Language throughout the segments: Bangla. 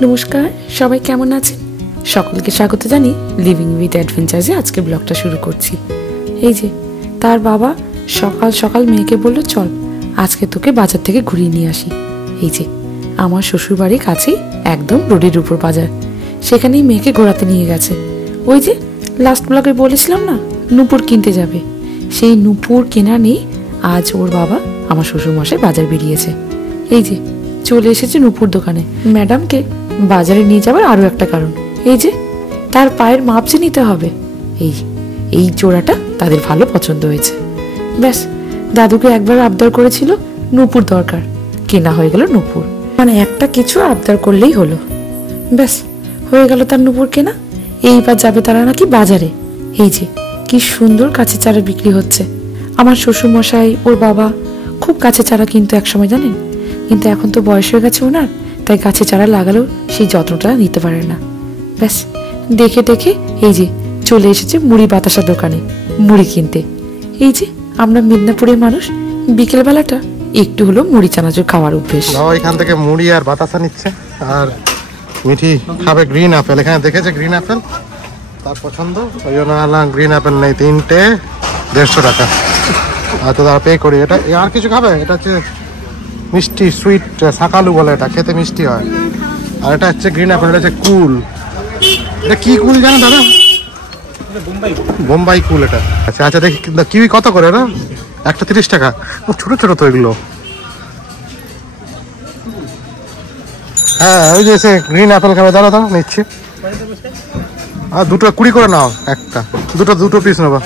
নমস্কার, সবাই কেমন আছেন? সকলকে স্বাগত জানি লিভিং উইথ অ্যাডভেঞ্চার্সে। আজকে ব্লগটা শুরু করছি। এই যে তার বাবা সকাল সকাল মেয়েকে বলল, চল আজকে তোকে বাজার থেকে ঘুরিয়ে নিয়ে আসি। এই যে আমার শ্বশুর বাড়ির কাছেই একদম রোডের উপর বাজার, সেখানেই মেয়েকে ঘোরাতে নিয়ে গেছে। ওই যে লাস্ট ব্লগে বলেছিলাম না, নূপুর কিনতে যাবে, সেই নূপুর কেনা নেই আজ ওর বাবা আমার শ্বশুরমশাই বাজার বেরিয়েছে। এই যে চলে এসেছে নূপুর দোকানে। ম্যাডামকে বাজারে নিয়ে যাওয়ার আরও একটা কারণ, এই যে তার পায়ের মাপ যে নিতে হবে। এই জোড়াটা তাদের ভালো পছন্দ হয়েছে। ব্যাস, দাদুকে একবার আবদার করেছিল নূপুর দরকার, কেনা হয়ে গেল নূপুর। মানে একটা কিছু আবদার করলেই হলো, ব্যাস হয়ে গেল তার নূপুর কেনা। এইবার যাবে তারা নাকি বাজারে। এই যে কি সুন্দর গাছের চারা বিক্রি হচ্ছে। আমার শ্বশুরমশাই ওর বাবা খুব গাছের চারা কিনতো একসময়, জানেন, কিন্তু এখন তো বয়স হয়ে গেছে ওনার, তাই গাছে চারা লাগালেও সেই যত্নটা নিতে পারে না। ব্যাস দেখে দেখে এই যে চলে এসেছে মুড়ি বাতাসা দোকানে মুড়ি কিনতে। এই যে আমরা মেদিনীপুরের মানুষ, বিকেলবেলাটা একটু হলো মুড়ি চানাচুর খাওয়ার অভ্যেস। এখান থেকে মুড়ি আর বাতাসা নিচ্ছে, আর মিঠি খাবে গ্রিন আপেল। এখানে দেখেছে গ্রিন আপেল তার পছন্দ, ওই জন্য গ্রিন আপেল নেই, 3টে 150 টাকা। আর তো তারা পে করি। এটা আর কিছু খাবে? এটা হচ্ছে মিষ্টি সুইট সাকালু বলে, এটা খেতে মিষ্টি হয়। আর এটা হচ্ছে গ্রিন আপেল, এটা হচ্ছে কুল। এটা কি কুল জানো দাদা? বোম্বাই কুল এটা। আচ্ছা আচ্ছা, দেখি কিউই কত করে না? একটা 30 টাকা। ছোট ছোট তো এগুলো। হ্যাঁ ওই যে গ্রিন আপেল খাবে, দাঁড়া দাঁড়া নিচ্ছি। আর দুটো 20 করে নাও, একটা দুটো পিস নেবো।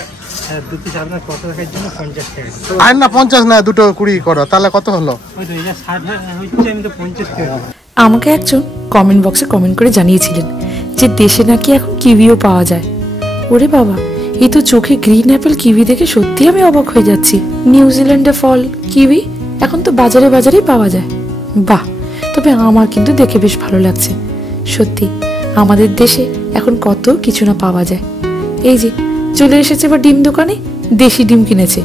আর না 50 না, দুটো 20 করো, তাহলে কত হলো? আমাকে একজন কমেন্ট বক্সে কমেন্ট করে জানিয়েছিলেন যে দেশে নাকি এখন কিউইও পাওয়া যায়। ওরে বাবা, এই তো চোখে গ্রিন অ্যাপেল কিউই দেখে সত্যি আমি অবাক হয়ে যাচ্ছি। নিউজিল্যান্ডে ফল কিউই এখন তো বাজারে বাজারেই পাওয়া যায়। বাহ, তবে আমার কিন্তু দেখে বেশ ভালো লাগছে। সত্যি আমাদের দেশে এখন কত কিছু না পাওয়া যায়। এই যে চলে এসেছে এবার ডিম দোকানে, দেশি ডিম কিনেছে,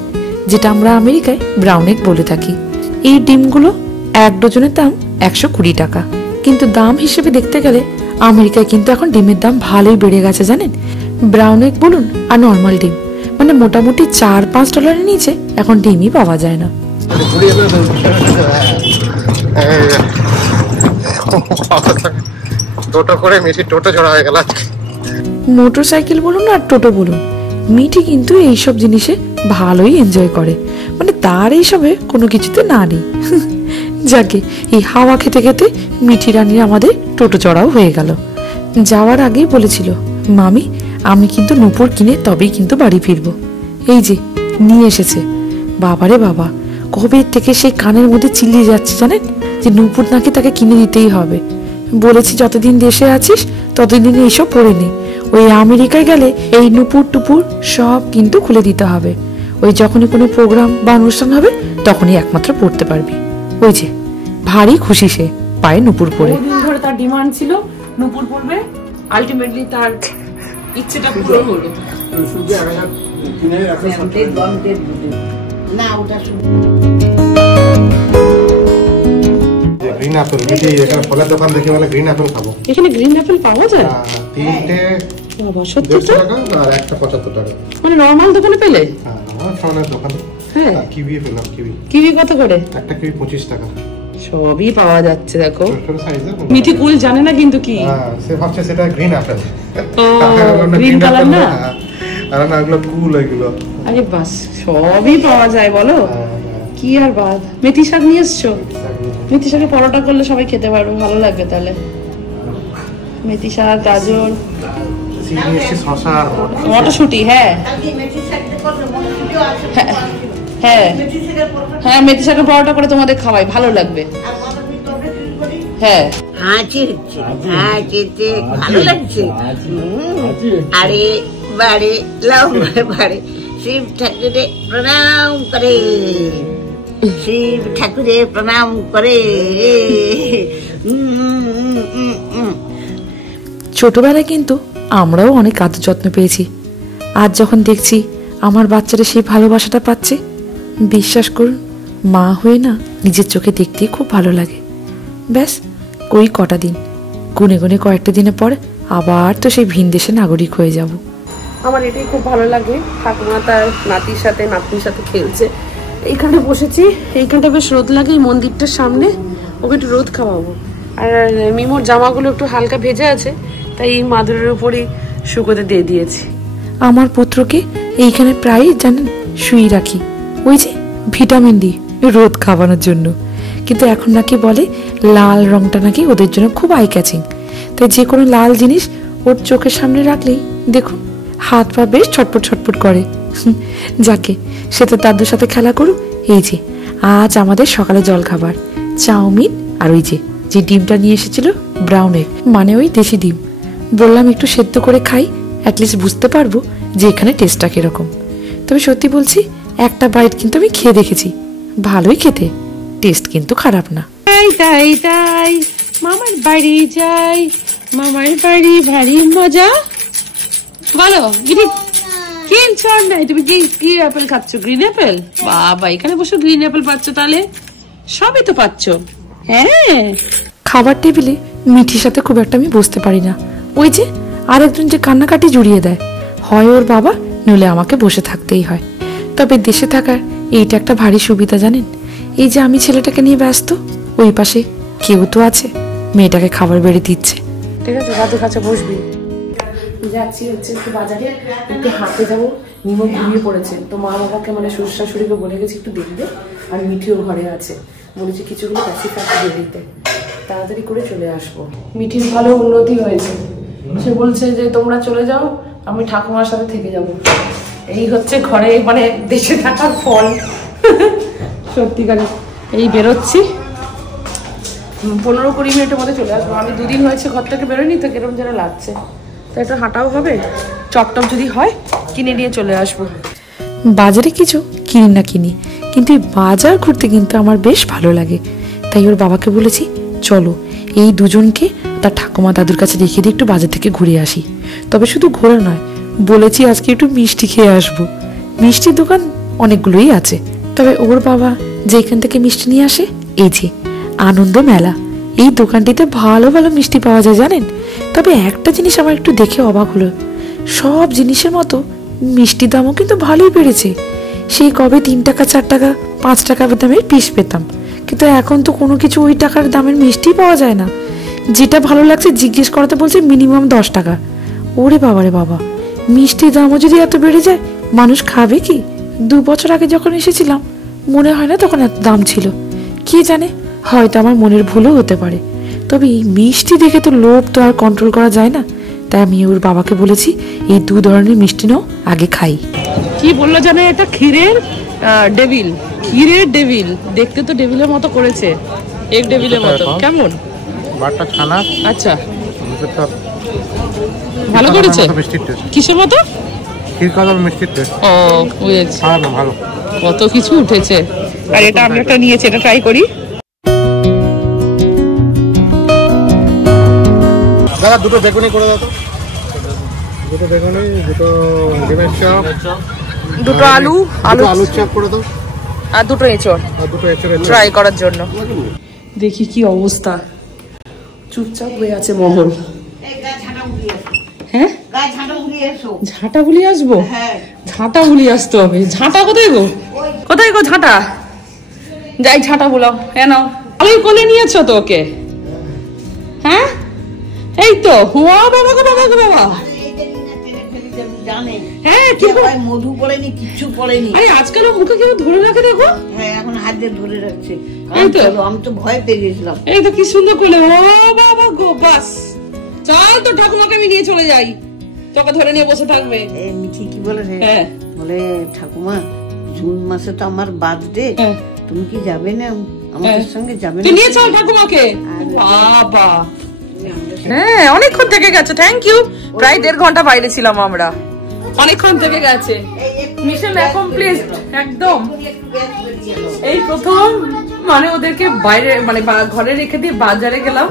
যেটা আমরা আমেরিকায় ব্রাউন এগ বলে থাকি। এই ডিমগুলো 1 ডজনের দাম 120 টাকা, কিন্তু দাম হিসেবে দেখতে গেলে আমেরিকায় কিন্তু এখন ডিমের দাম ভালোই বেড়ে গেছে, জানেন। ব্রাউন এগ বলুন আর নর্মাল ডিম, মানে মোটামুটি $4-5 নিচে এখন ডিমই পাওয়া যায় না। টোটো করে মিঠি টোটো জড়া হয়ে গেল। মোটর সাইকেল বলুন আর টোটো বলুন, মিঠি কিন্তু এইসব জিনিসে ভালোই এনজয় করে, মানে তার এইসবে কোনো কিছুতে না নেই। যাকে এই হাওয়া খেতে খেতে মিঠি রানীর আমাদের টোটো চড়াও হয়ে গেল। যাওয়ার আগেই বলেছিল, মামি আমি কিন্তু নূপুর কিনে তবেই কিন্তু বাড়ি ফিরবো। এই যে নিয়ে এসেছে। বাবারে বাবা, কবে থেকে সেই কানের মধ্যে চিল্লিয়ে যাচ্ছে জানেন, যে নূপুর নাকি তাকে কিনে দিতেই হবে। বলেছি যতদিন দেশে আছিস ততদিন এইসব পরে নে, ওই আমেরিকায় গেলে এই নূপুর টুপুর সব কিন্তু খুলে দিতে হবে। ওই যখনই কোনো প্রোগ্রাম বা অনুষ্ঠান হবে তখনই একমাত্র পড়তে পারবি। ওই যে ভারী খুশি সে, পায়ে নূপুর পরে। ধরে তার ডিমান্ড ছিল নূপুর পরবে, আলটিমেটলি তার ইচ্ছেটা পূরণ হলো। গ্রিন আপেল, মিঠি এখানে ফলের দোকান দেখে বলে গ্রিন আপেল খাবো। এখানে গ্রিন আপেল পাওয়া যায়? 3টে 150 টাকা আর একটা 75 টাকা। মানে নরমাল দোকানে পেলে? হ্যাঁ ফলের দোকানে। হ্যাঁ কিউই পেলাম। কিউই কত করে? একটা কিউই 25 টাকা। সবই পাওয়া যাচ্ছে দেখো। মিঠি কুল জানে না কিন্তু কি, সে ভাবছে সেটা গ্রিন আপেল। ও গ্রিন কালার না, আর না এগুলো কুল এগুলো। আরে বাস, সবই পাওয়া যায় বলো, কি আর বাদ। মেথি শাক নিয়ে এসছো? মেথি শাকে পরোটা করলে সবাই খেতে পারবে, ভালো লাগবে তাহলে। মেথি শাক, গাজর, মটরশুটি। হ্যাঁ হ্যাঁ হ্যাঁ, মেথি শাকের পরোটা করে তোমাদের খাওয়াই, ভালো লাগবে। হ্যাঁ ভালো লাগছে। আরে বাড়ি বাড়ি শিব ঠাকুরে প্রণাম করে, শিব ঠাকুরে প্রণাম করে। ছোটবেলায় কিন্তু আমরাও অনেক আদর যত্ন পেয়েছি। আজ যখন দেখছি আমার বাচ্চারা সেই ভালোবাসাটা পাচ্ছে, বিশ্বাস করুন মা হয়ে না নিজের চোখে দেখতেই খুব ভালো লাগে। ব্যাস কই কটা দিন গুনে গুনে কয়েকটা দিনের পর আবার তো সেই ভিন দেশে নাগরিক হয়ে যাব। আমার এটাই খুব ভালো লাগে, ঠাকুমা তার নাতির সাথে নাতনির সাথে খেলছে। এইখানে বসেছি, এইখানটা বেশ রোদ লাগে এই মন্দিরটার সামনে, ওকে একটু রোদ খাওয়াবো। আর মিমোর জামাগুলো একটু হালকা ভেজে আছে, তাই এই মাদুরের উপরেই শুকোতে দিয়ে দিয়েছি। আমার পুত্রকে এইখানে প্রায় জানেন শুয়ে রাখি, ওই যে ভিটামিন ডি রোদ খাওয়ানোর জন্য। কিন্তু এখন নাকি বলে লাল রংটা নাকি ওদের জন্য খুব আই ক্যাচিং, তাই যে কোনো লাল জিনিস ওর চোখের সামনে রাখলেই দেখুন হাত পা বেশ ছটপট ছটপট করে। যাকে সে তো দাদুর সাথে খেলা করুক। এই যে আজ আমাদের সকালে জল খাবার চাউমিন, আর ওই যে যে ডিমটা নিয়ে এসেছিল ব্রাউন এগ, মানে ওই দেশি ডিম। বললাম একটু সেদ্ধ করে খাই, অ্যাটলিস্ট বুঝতে পারবো যে এখানে টেস্টটা কিরকম। তবে সত্যি বলছি একটা বাইট কিন্তু আমি খেয়ে দেখেছি, ভালোই খেতে, টেস্ট কিন্তু খারাপ না। তাই তাই তাই মামার বাড়ি যাই, মামার বাড়ি ভারী মজা। বলো গিরি কিনছ নাই তুমি? কি অ্যাপেল খাচ্ছ? Green Apple? বাবা এখানে বসে গ্রিন অ্যাপেল পাচ্ছ, তাহলে সবই তো পাচ্ছ। হ্যাঁ, খাবার টেবিলে মিঠির সাথে খুব একটা আমি বসতে পারি না। ওই যে আরেকজন যে কান্নাকাটি জুড়িয়ে দেয়, হয় ওর বাবা নইলে আমাকে বসে থাকতেই হয়। তবে দেশে থাকার এইটা একটা ভারী সুবিধা জানেন, এই যে আমি ছেলেটাকে নিয়ে ব্যস্ত, ওই পাশে কেউ তো আছে মেয়েটাকে খাবার বেড়ে দিচ্ছে। ঠিক আছে, দাদুর কাছে বসবি। যাচ্ছি হচ্ছে একটু বাজারে, একটু হাঁটতে যাবো। নিমো ঘুমিয়ে পড়েছে, তো মা বাবাকে মানে শ্বশুর শাশুড়িকে বলে গেছি একটু দেখবে, আর মিঠিও ঘরে আছে, বলেছি কিছুগুলো প্যাসিফাইড দিয়ে দিতে, তাড়াতাড়ি করে চলে আসবো। মিঠির ভালো উন্নতি হয়েছে, সে বলছে যে তোমরা চলে যাও, আমি ঠাকুমার সাথে থেকে যাব। এই হচ্ছে ঘরে মানে দেশে থাকার ফল। সত্যিকারে এই বেরোচ্ছি, 15-20 মিনিটের মধ্যে চলে আসবো। আমি 2 দিন হয়েছে ঘর থেকে বেরোয়নি, তো কেরম যেন লাগছে, তাই একটু হাঁটাও হবে, চপটপ যদি হয় কিনে নিয়ে চলে আসবো। বাজারে কিছু কিনি না কিনি, কিন্তু এই বাজার ঘুরতে কিন্তু আমার বেশ ভালো লাগে। তাই ওর বাবাকে বলেছি চলো এই দুজনকে তার ঠাকুমা দাদুর কাছে রেখে দিয়ে একটু বাজার থেকে ঘুরে আসি। তবে শুধু ঘোরা নয়, বলেছি আজকে একটু মিষ্টি খেয়ে আসবো। মিষ্টির দোকান অনেকগুলোই আছে, তবে ওর বাবা যেখান থেকে মিষ্টি নিয়ে আসে, এই যে আনন্দ মেলা, এই দোকানটিতে ভালো ভালো মিষ্টি পাওয়া যায় জানেন। তবে একটা জিনিস আমার একটু দেখে অবাক হলো, সব জিনিসের মতো মিষ্টির দামও কিন্তু ভালোই বেড়েছে। সেই কবে 3 টাকা 4 টাকা 5 টাকা দামের পিস পেতাম, কিন্তু এখন তো কোনো কিছু ওই টাকার দামের মিষ্টি পাওয়া যায় না। যেটা ভালো লাগছে জিজ্ঞেস করাতে বলছে মিনিমাম 10 টাকা। ওরে বাবা রে বাবা, মিষ্টির দামও যদি এত বেড়ে যায় মানুষ খাবে কি? 2 বছর আগে যখন এসেছিলাম মনে হয় না তখন এত দাম ছিল, কে জানে, হয়তো আমার মনের ভুলও হতে পারে। তবে এই মিষ্টি দেখে তো লোভ তো আর কন্ট্রোল করা যায় না, তাই আমি ওর বাবাকে বলেছি এই 2 ধরনের মিষ্টি নাও, আগে খাই। কি বললো জানো, এটা ক্ষীরের ডেভিল, ক্ষীরের ডেভিল, দেখতে তো ডেভিলের মতো করেছে, এক ডেভিলের মতো। কেমন বারটা ছানা? আচ্ছা, ভালো করেছে। কিসের মতো? ক্ষীর কালার মিষ্টির টেস্ট। ও বুঝেছি, ভালো, কত কিছু উঠেছে। আর এটা আমি একটা নিয়েছি, এটা ট্রাই করি। দাদা দুটো বেগুনি করে দাও তো, দুটো বেগুনি, দুটো ডিমের চপ, দুটো আলু আলুর চপ করে দাও, আর দুটো এঁচড়, আর দুটো এঁচড় ট্রাই করার জন্য। দেখি কি অবস্থা, চুপচাপ হয়ে আছে মহল। হ্যাঁ, ঝাঁটা বুলিয়ে আসবো? ঝাঁটা বুলিয়ে আসতে হবে। ঝাঁটা কোথায় গো? কোথায় গো ঝাঁটা? যাই ঝাঁটা বুলাও। কেন আমি কোলে নিয়েছো তো ওকে? হ্যাঁ, এই তো। বাবা গো বাবা গো বাবা। হ্যাঁ, কি মধু পড়েনি, কিচ্ছু পড়েনি। আরে আজকাল মুখে কেউ ধরে রাখে দেখো। হ্যাঁ, এখন হাত দিয়ে ধরে রাখছে। এই তো, আমি তো ভয় পেয়ে গেছিলাম। এই তো কি সুন্দর করলে। ও বাবা গো, বাস চল তো ঠাকুমাকে আমি নিয়ে চলে যাই, তোকে ধরে নিয়ে বসে থাকবে। মিঠি কি বলে, বলে ঠাকুমা জুন মাসে তো আমার বার্থডে, তুমি কি যাবে না আমাদের সঙ্গে? যাবে না? তুই নিয়ে চল ঠাকুমাকে। বাবা হ্যাঁ, অনেকক্ষণ থেকে গেছে। Thank you. প্রায় 1.5 ঘন্টা বাইরে ছিলাম আমরা, অনেকক্ষণ থেকে গেছে। মিশন অ্যাকমপ্লিশড একদম। এই প্রথম মানে ওদেরকে বাইরে মানে ঘরে রেখে দিয়ে বাজারে গেলাম,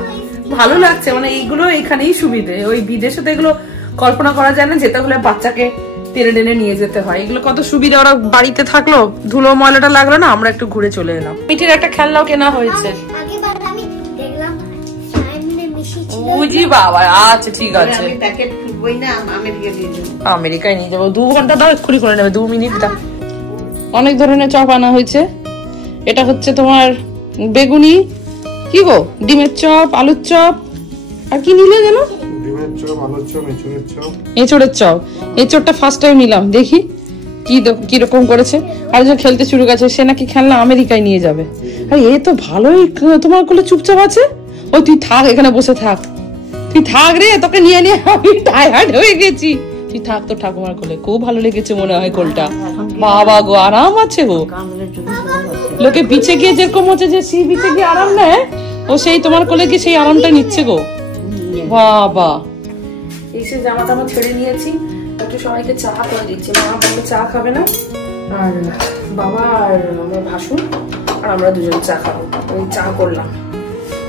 ভালো লাগছে। মানে এইগুলো এখানেই সুবিধে, ওই বিদেশে তো এগুলো কল্পনা করা যায় না, যেতে হলে বাচ্চাকে টেনে টেনে নিয়ে যেতে হয়। এগুলো কত সুবিধা, ওরা বাড়িতে থাকলো, ধুলো ময়লাটা লাগলো না, আমরা একটু ঘুরে চলে এলাম। মিঠির একটা খেলনাও কেনা হয়েছে। আগেবার আমি দেখলাম সামনে মিশি ছিল, বুঝি বাবা, আচ্ছা ঠিক আছে, আমি প্যাকেট খুলবই না, আমেরিকা দিয়ে দেবো। আমেরিকায় নিয়ে যাবো। 2 ঘন্টা দাও, এক্ষুনি করে নেবে, 2 মিনিট দাও। অনেক ধরনের চপ আনা হয়েছে। এটা হচ্ছে তোমার বেগুনি, কি গো, ডিমের চপ, আলুর চপ, আর কি নিলে যেন? ডিমের চপ, আলুর চপ, এঁচড়ের চপ। এঁচড়ের চপ। এঁচড়টা ফার্স্ট টাইম নিলাম, দেখি কিরকম করেছে। আর যে খেলতে শুরু করেছে, সে নাকি খেলনা আমেরিকায় নিয়ে যাবে। আর এ তো ভালোই তোমার কোলে চুপচাপ আছে। ওই তুই থাক, এখানে বসে থাক, তুই থাক রে, তোকে নিয়ে নিয়ে আমি টায়ার্ড হয়ে গেছি। তুই থাক তো ঠাকুমার কোলে, খুব ভালো লেগেছে মনে হয় কোলটা। বাবা গো, আরাম আছে গো। লোকে বিচে গিয়ে যেরকম হচ্ছে যে সি বিচে গিয়ে আরাম নেয়, ও সেই তোমার কোলে গিয়ে সেই আরামটা নিচ্ছে গো। বাবা, এসে জামা টামা ছেড়ে নিয়েছি, একটু সবাইকে চা করে দিচ্ছি। মা বললো চা খাবে না, আর বাবা আর আমার ভাসুর আর আমরা দুজন চা খাবো। ওই চা করলাম,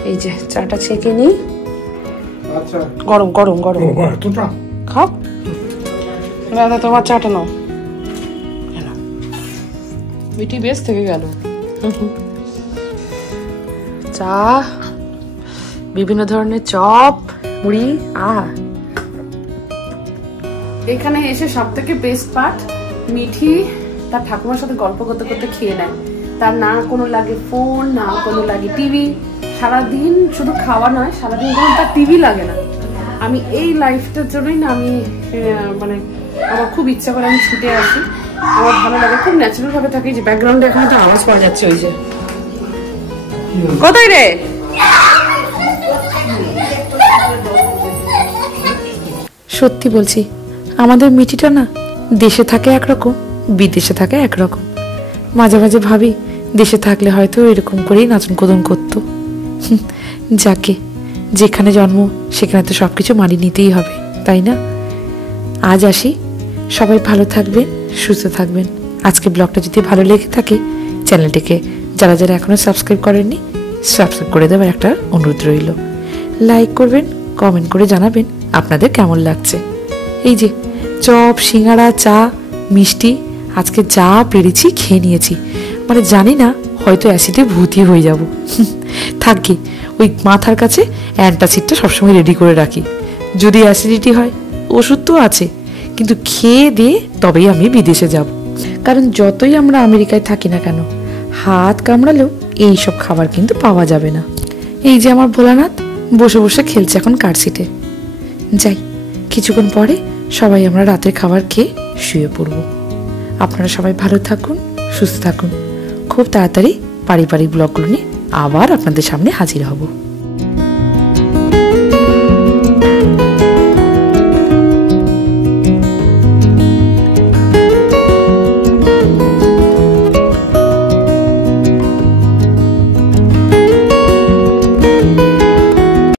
এই যে চাটা ছেঁকে নিই। আচ্ছা, গরম গরম গরম খাও। দাদা তোমার চাটা নাও। মিটি বেশ থেকে গেল। চা, বিভিন্ন ধরনের চপ, মুড়ি। এখানে এসে সব থেকে বেস্ট পার্ট, মিঠি তার ঠাকুমার সাথে গল্প করতে করতে খেয়ে নেয়। তার না কোনো লাগে ফোন, না কোনো লাগে টিভি। সারাদিন শুধু খাওয়া নয়, সারাদিন কোনো তার টিভি লাগে না। আমি এই লাইফটার জন্যই না, আমি মানে আমার খুব ইচ্ছা করে আমি ছুটে আসি। আমার ভালো লাগে, খুব ন্যাচারাল ভাবে থাকে। যে ব্যাকগ্রাউন্ডে এখন তো আওয়াজ পাওয়া যাচ্ছে, ওই যে কোথায় রে। সত্যি বলছি, আমাদের মিঠিটা না দেশে থাকে একরকম, বিদেশে থাকে একরকম। মাঝে মাঝে ভাবি দেশে থাকলে হয়তো এরকম করেই নাচন কোদন করতো। যাকে যেখানে জন্ম সেখানে তো সবকিছু মানিয়ে নিতেই হবে, তাই না? আজ আসি, সবাই ভালো থাকবেন, সুস্থ থাকবেন। আজকে ব্লগটা যদি ভালো লেগে থাকে, চ্যানেলটিকে যারা যারা এখনো সাবস্ক্রাইব করেননি, সাবস্ক্রাইব করে দেওয়ার একটা অনুরোধ রইল। লাইক করবেন, কমেন্ট করে জানাবেন আপনাদের কেমন লাগছে। এই যে চপ, সিঙ্গাড়া, চা, মিষ্টি আজকে যা পেরেছি খেয়ে নিয়েছি। মানে জানি না, হয়তো অ্যাসিডে ভর্তি হয়ে যাব। থাকি ওই মাথার কাছে অ্যান্টাসিডটা সবসময় রেডি করে রাখি, যদি অ্যাসিডিটি হয়। ওষুধ তো আছে, কিন্তু খেয়ে দিয়ে তবেই আমি বিদেশে যাব। কারণ যতই আমরা আমেরিকায় থাকি না কেন, হাত কামড়ালেও এই সব খাবার কিন্তু পাওয়া যাবে না। এই যে আমার ভোলানাথ বসে বসে খেলছে এখন কার সিটে। যাই, কিছুক্ষণ পরে সবাই আমরা রাতের খাবার খেয়ে শুয়ে পড়ব। আপনারা সবাই ভালো থাকুন, সুস্থ থাকুন। খুব তাড়াতাড়ি পারিবারিক ব্লগগুলো নিয়ে আবার আপনাদের সামনে হাজির হব।